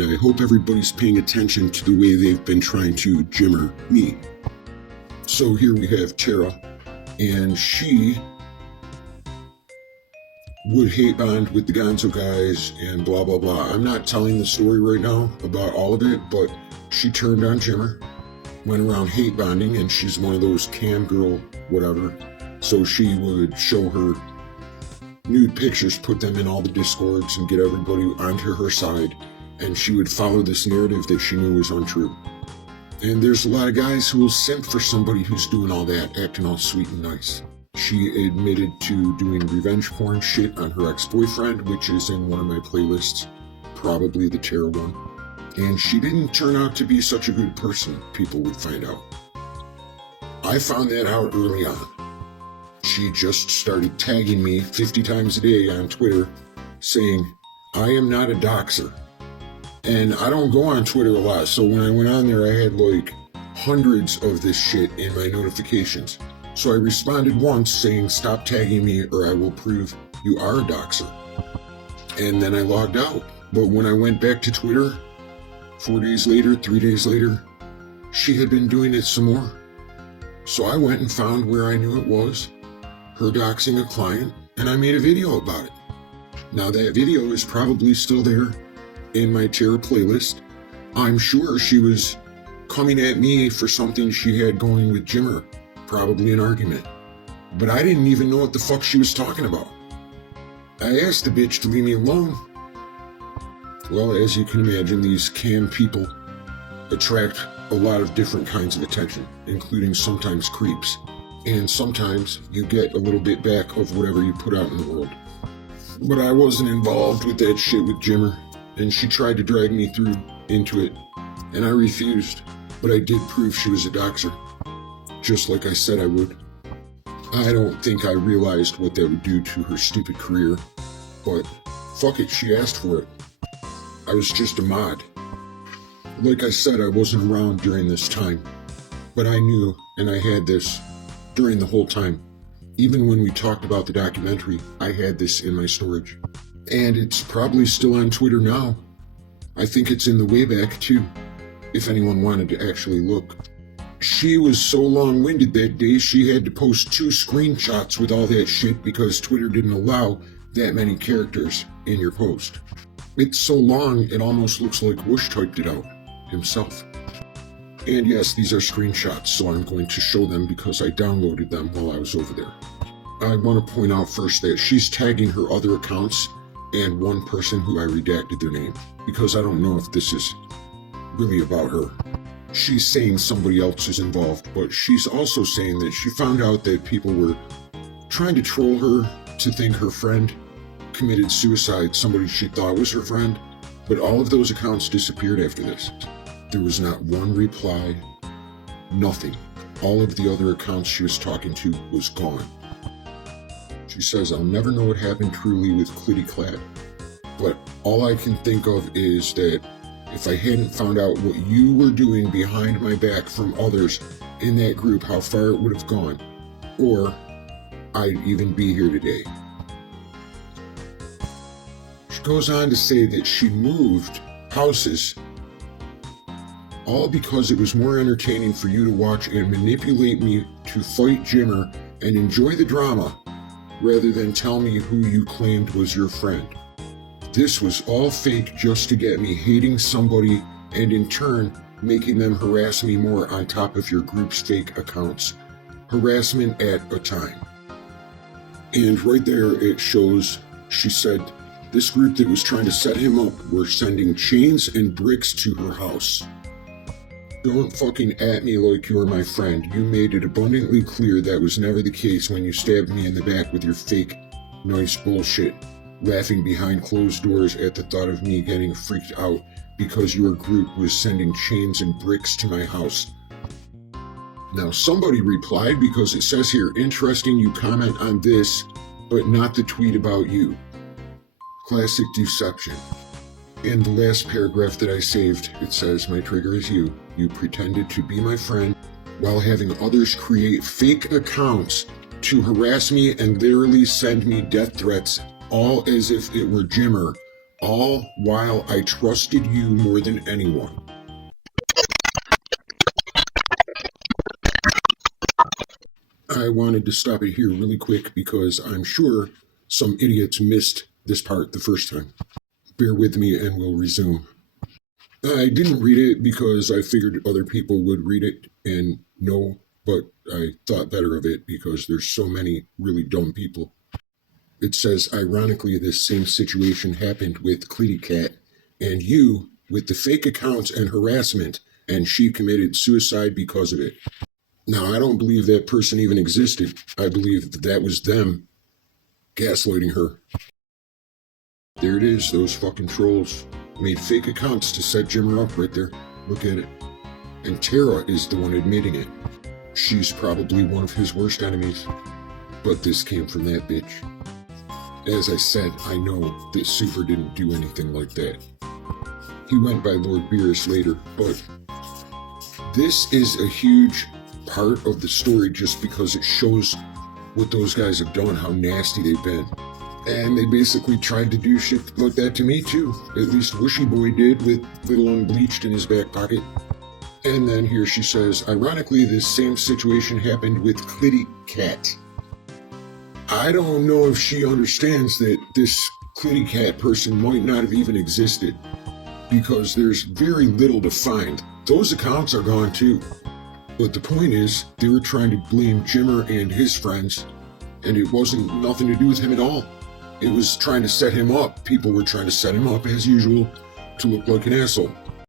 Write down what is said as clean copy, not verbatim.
I hope everybody's paying attention to the way they've been trying to jimmer me. So here we have Tara, and she would hate bond with the Gonzo guys and blah blah blah. I'm not telling the story right now about all of it, but she turned on Jimmer, went around hate bonding, and she's one of those cam girl whatever. So she would show her nude pictures, put them in all the discords, and get everybody onto her side, and she would follow this narrative that she knew was untrue. And there's a lot of guys who will simp for somebody who's doing all that, acting all sweet and nice. She admitted to doing revenge porn shit on her ex-boyfriend, which is in one of my playlists, probably the Tara one. And she didn't turn out to be such a good person, people would find out. I found that out early on. She just started tagging me 50 times a day on Twitter, saying, I am not a doxer. And I don't go on Twitter a lot, so when I went on there, I had like hundreds of this shit in my notifications. So I responded once saying, stop tagging me or I will prove you are a doxer. And then I logged out. But when I went back to Twitter, 4 days later, 3 days later, she had been doing it some more. So I went and found where I knew it was, her doxing a client, and I made a video about it. Now that video is probably still there in my Tara playlist. I'm sure she was coming at me for something she had going with Jimmer, probably an argument. But I didn't even know what the fuck she was talking about. I asked the bitch to leave me alone. Well, as you can imagine, these cam people attract a lot of different kinds of attention, including sometimes creeps. And sometimes you get a little bit back of whatever you put out in the world. But I wasn't involved with that shit with Jimmer, and she tried to drag me through into it, and I refused. But I did prove she was a doxer, just like I said I would. I don't think I realized what that would do to her stupid career, but fuck it, she asked for it. I was just a mod. Like I said, I wasn't around during this time, but I knew, and I had this during the whole time. Even when we talked about the documentary, I had this in my storage. And it's probably still on Twitter now. I think it's in the Wayback too, if anyone wanted to actually look. She was so long-winded that day she had to post 2 screenshots with all that shit because Twitter didn't allow that many characters in your post. It's so long it almost looks like Whoosh typed it out himself. And yes, these are screenshots, so I'm going to show them because I downloaded them while I was over there. I want to point out first that she's tagging her other accounts and one person who I redacted their name, because I don't know if this is really about her. She's saying somebody else is involved, but she's also saying that she found out that people were trying to troll her to think her friend committed suicide, somebody she thought was her friend, but all of those accounts disappeared after this. There was not one reply, nothing. All of the other accounts she was talking to was gone. She says, I'll never know what happened truly with Clitty Clad, but all I can think of is that if I hadn't found out what you were doing behind my back from others in that group, how far it would have gone, or I'd even be here today. She goes on to say that she moved houses all because it was more entertaining for you to watch and manipulate me to fight Jimmer and enjoy the drama rather than tell me who you claimed was your friend. This was all fake just to get me hating somebody and in turn making them harass me more on top of your group's fake accounts. Harassment at a time. And right there it shows, she said, this group that was trying to set him up were sending chains and bricks to her house. Don't fucking at me like you're my friend. You made it abundantly clear that was never the case when you stabbed me in the back with your fake, nice bullshit, laughing behind closed doors at the thought of me getting freaked out because your group was sending chains and bricks to my house. Now somebody replied, because it says here, interesting you comment on this, but not the tweet about you. Classic deception. In the last paragraph that I saved, it says, my trigger is you. You pretended to be my friend while having others create fake accounts to harass me and literally send me death threats, all as if it were Jimmer, All while I trusted you more than anyone. I wanted to stop it here really quick because I'm sure some idiots missed this part the first time. Bear with me and we'll resume. I didn't read it because I figured other people would read it and know, but I thought better of it because there's so many really dumb people. It says, ironically, this same situation happened with Clitty Cat and you with the fake accounts and harassment, and she committed suicide because of it. Now, I don't believe that person even existed. I believe that was them gaslighting her. There it is, those fucking trolls. Made fake accounts to set Jimmer up right there. Look at it. And Tara is the one admitting it. She's probably one of his worst enemies. But this came from that bitch. As I said, I know that Super didn't do anything like that. He went by Lord Beerus later, but this is a huge part of the story just because it shows what those guys have done, how nasty they've been. And they basically tried to do shit like that to me too. At least Wishy Boy did, with Little Unbleached in his back pocket. And then here she says, ironically, this same situation happened with Clitty Cat. I don't know if she understands that this Clitty Cat person might not have even existed, because there's very little to find. Those accounts are gone too. But the point is, they were trying to blame Jimmer and his friends, and it wasn't nothing to do with him at all. It was trying to set him up. People were trying to set him up, as usual, to look like an asshole.